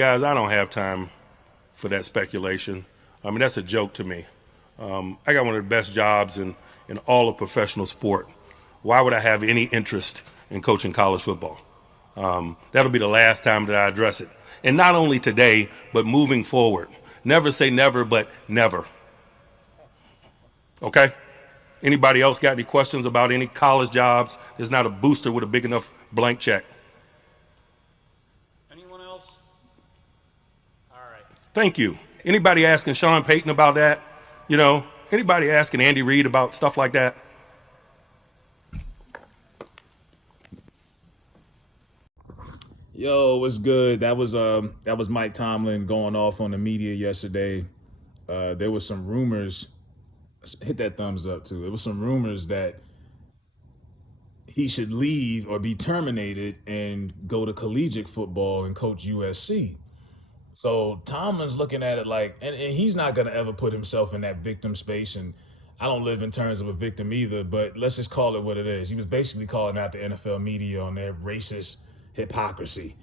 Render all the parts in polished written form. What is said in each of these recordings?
Guys, I don't have time for that speculation. I mean, that's a joke to me. I got one of the best jobs in all of professional sport. Why would I have any interest in coaching college football? That'll be the last time that I address it. And not only today, but moving forward. Never say never, but never. Okay? Anybody else got any questions about any college jobs? There's not a booster with a big enough blank check. Anyone else? All right. Thank you. Anybody asking Sean Payton about that? You know, anybody asking Andy Reid about stuff like that? Yo, what's good? That was Mike Tomlin going off on the media yesterday. There was some rumors. Hit that thumbs up too. There was some rumors that he should leave or be terminated and go to collegiate football and coach USC. So Tomlin's looking at it like, and he's not going to ever put himself in that victim space. And I don't live in terms of a victim either, but let's just call it what it is. He was basically calling out the NFL media on their racist hypocrisy,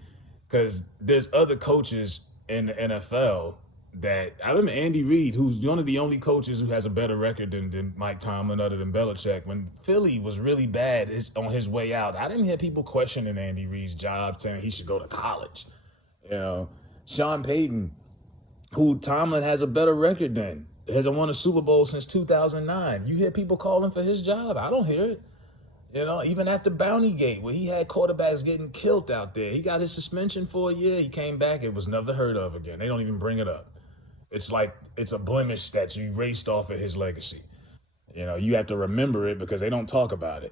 because there's other coaches in the NFL that I remember Andy Reid, who's one of the only coaches who has a better record than Mike Tomlin other than Belichick. When Philly was really bad on his way out, I didn't hear people questioning Andy Reid's job, saying he should go to college. You know, Sean Payton, who Tomlin has a better record than, hasn't won a Super Bowl since 2009. You hear people calling for his job? I don't hear it. You know, even after Bounty Gate, where he had quarterbacks getting killed out there, he got his suspension for a year. He came back. It was never heard of again. They don't even bring it up. It's like it's a blemish that's erased off of his legacy. You know, you have to remember it because they don't talk about it.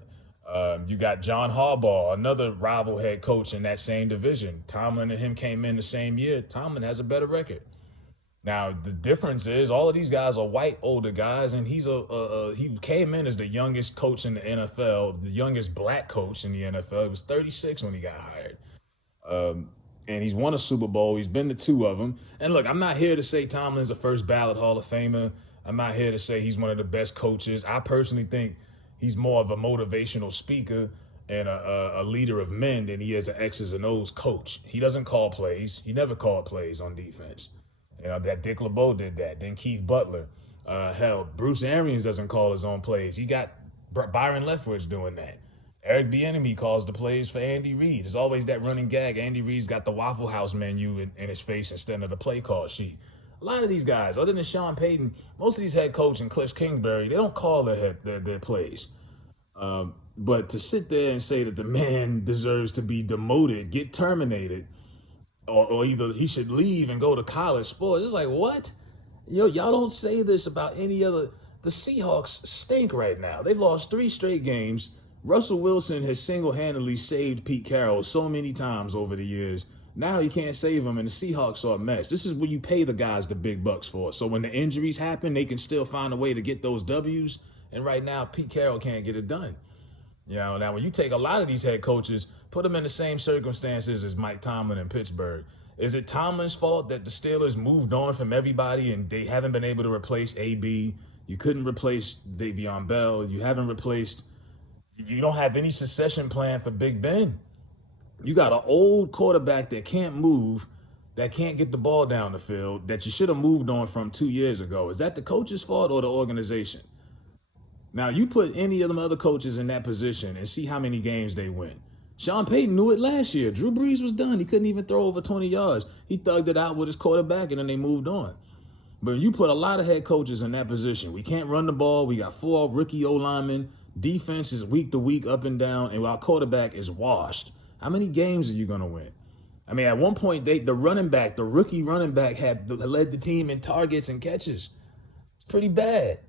You got John Harbaugh, another rival head coach in that same division. Tomlin and him came in the same year. Tomlin has a better record. Now, the difference is all of these guys are white, older guys, and he came in as the youngest coach in the NFL, the youngest black coach in the NFL. He was 36 when he got hired. And he's won a Super Bowl. He's been to two of them. And look, I'm not here to say Tomlin's a first ballot Hall of Famer. I'm not here to say he's one of the best coaches. I personally think he's more of a motivational speaker and a leader of men than he is an X's and O's coach. He doesn't call plays. He never called plays on defense. You know, that Dick LeBeau did that. Then Keith Butler. Hell, Bruce Arians doesn't call his own plays. You got Byron Leftwich doing that. Eric Bieniemy calls the plays for Andy Reid. It's always that running gag. Andy Reid's got the Waffle House menu in his face instead of the play call sheet. A lot of these guys, other than Sean Payton, most of these head coaches and Cliff Kingsbury, they don't call their plays. But to sit there and say that the man deserves to be demoted, get terminated, or either he should leave and go to college sports, it's like, what? Y'all don't say this about any other. The Seahawks stink right now. They've lost 3 straight games. Russell Wilson has single-handedly saved Pete Carroll so many times over the years. Now he can't save him, and the Seahawks are a mess. This is what you pay the guys the big bucks for. So when the injuries happen, they can still find a way to get those W's. And right now, Pete Carroll can't get it done. You know, now when you take a lot of these head coaches, put them in the same circumstances as Mike Tomlin in Pittsburgh. Is it Tomlin's fault that the Steelers moved on from everybody and they haven't been able to replace AB? You couldn't replace Davion Bell. You don't have any succession plan for Big Ben. You got an old quarterback that can't move, that can't get the ball down the field, that you should have moved on from 2 years ago. Is that the coach's fault or the organization? Now, you put any of them other coaches in that position and see how many games they win. Sean Payton knew it last year. Drew Brees was done. He couldn't even throw over 20 yards. He thugged it out with his quarterback, and then they moved on. But you put a lot of head coaches in that position. We can't run the ball. We got 4 rookie O-linemen. Defense is week to week, up and down, and our quarterback is washed. How many games are you going to win? I mean, at one point, the rookie running back had led the team in targets and catches. It's pretty bad,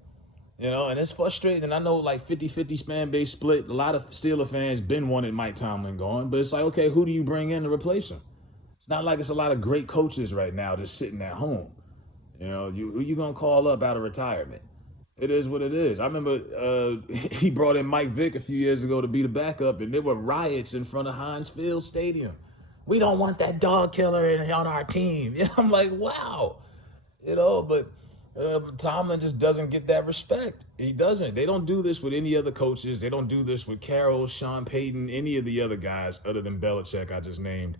you know, and it's frustrating. And I know, like, 50-50 fan base split. A lot of Steeler fans been wanted Mike Tomlin going, but it's like, okay, who do you bring in to replace him? It's not like it's a lot of great coaches right now just sitting at home. You know, who you going to call up out of retirement? It is what it is. I remember he brought in Mike Vick a few years ago to be the backup, and there were riots in front of Heinz Field Stadium. We don't want that dog killer on our team. You know, I'm like, wow. You know, but Tomlin just doesn't get that respect. He doesn't. They don't do this with any other coaches. They don't do this with Carroll, Sean Payton, any of the other guys other than Belichick I just named.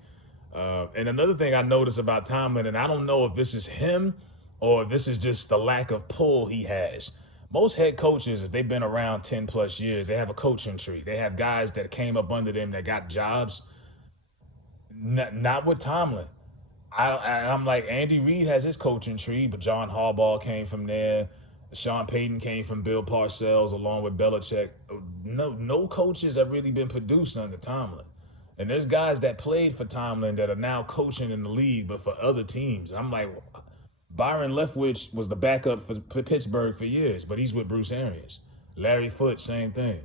And another thing I noticed about Tomlin, and I don't know if this is him or if this is just the lack of pull he has. Most head coaches, if they've been around 10 plus years, they have a coaching tree. They have guys that came up under them that got jobs. Not with Tomlin. I'm like, Andy Reid has his coaching tree, but John Harbaugh came from there. Sean Payton came from Bill Parcells along with Belichick. No coaches have really been produced under Tomlin. And there's guys that played for Tomlin that are now coaching in the league, but for other teams. I'm like, Byron Leftwich was the backup for Pittsburgh for years, but he's with Bruce Arians. Larry Foote, same thing.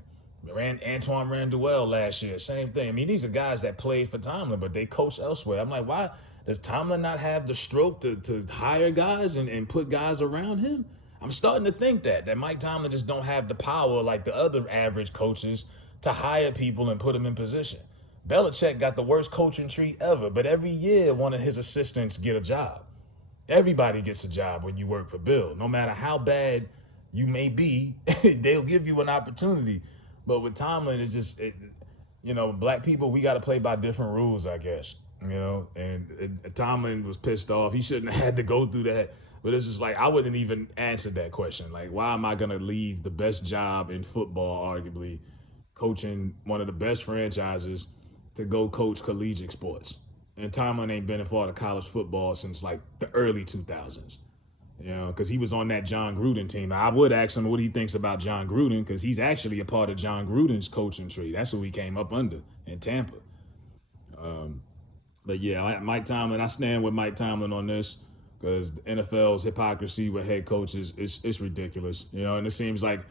Antoine Randall last year, same thing. I mean, these are guys that played for Tomlin, but they coach elsewhere. I'm like, why does Tomlin not have the stroke to hire guys and put guys around him? I'm starting to think that Mike Tomlin just don't have the power like the other average coaches to hire people and put them in position. Belichick got the worst coaching tree ever, but every year one of his assistants get a job. Everybody gets a job when you work for Bill. No matter how bad you may be, they'll give you an opportunity. But with Tomlin, it's just, black people, we got to play by different rules, I guess. And Tomlin was pissed off. He shouldn't have had to go through that. But it's just like, I wouldn't even answer that question. Like, why am I going to leave the best job in football, arguably, coaching one of the best franchises, to go coach collegiate sports? And Tomlin ain't been a part of college football since like the early 2000s, because he was on that John Gruden team. I would ask him what he thinks about John Gruden, because he's actually a part of John Gruden's coaching tree. That's who he came up under in Tampa. But yeah, Mike Tomlin, I stand with Mike Tomlin on this, because the NFL's hypocrisy with head coaches, it's ridiculous. And it seems like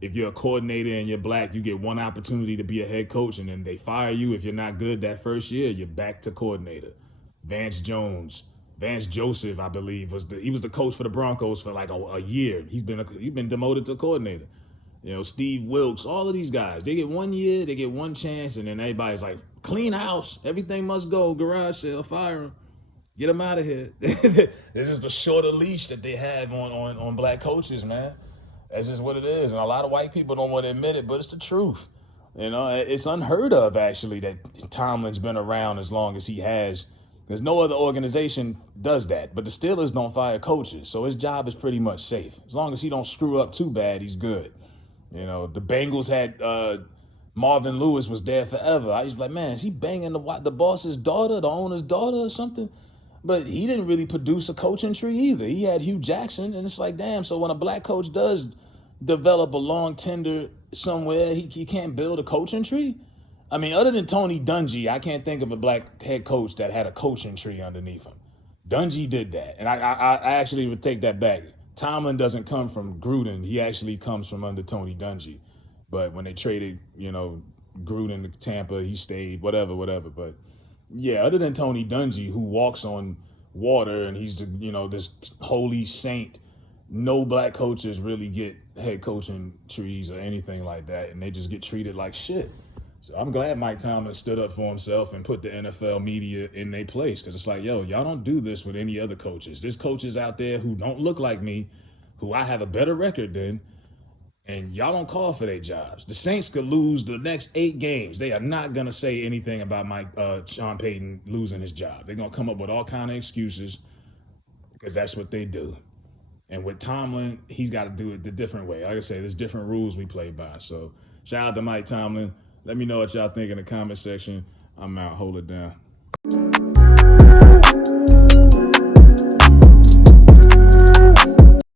if you're a coordinator and you're black, you get one opportunity to be a head coach, and then they fire you. If you're not good that first year, you're back to coordinator. Vance Joseph, I believe, he was the coach for the Broncos for like a year. He's been demoted to coordinator. Steve Wilkes, all of these guys, they get 1 year, they get one chance, and then everybody's like, clean house, everything must go, garage sale, fire him, get them out of here. It's just a shorter leash that they have on black coaches, man. That's just what it is. And a lot of white people don't want to admit it, but it's the truth. It's unheard of, actually, that Tomlin's been around as long as he has. There's no other organization does that. But the Steelers don't fire coaches, so his job is pretty much safe. As long as he don't screw up too bad, he's good. The Bengals had Marvin Lewis was there forever. I was like, man, is he banging the boss's daughter, the owner's daughter or something? But he didn't really produce a coaching tree either. He had Hugh Jackson, and it's like, damn, so when a black coach does develop a long tender somewhere, he can't build a coaching tree? I mean, other than Tony Dungy, I can't think of a black head coach that had a coaching tree underneath him. Dungy did that, and I actually would take that back. Tomlin doesn't come from Gruden. He actually comes from under Tony Dungy. But when they traded, Gruden to Tampa, he stayed, whatever. But yeah, other than Tony Dungy, who walks on water and he's this holy saint, no black coaches really get head coaching trees or anything like that, and they just get treated like shit. So I'm glad Mike Tomlin stood up for himself and put the NFL media in their place, because it's like, yo, y'all don't do this with any other coaches. There's coaches out there who don't look like me, who I have a better record than, and y'all don't call for their jobs. The Saints could lose the next 8 games. They are not going to say anything about Sean Payton losing his job. They're going to come up with all kind of excuses, because that's what they do. And with Tomlin, he's got to do it the different way. Like I say, there's different rules we play by. So shout out to Mike Tomlin. Let me know what y'all think in the comment section. I'm out. Hold it down.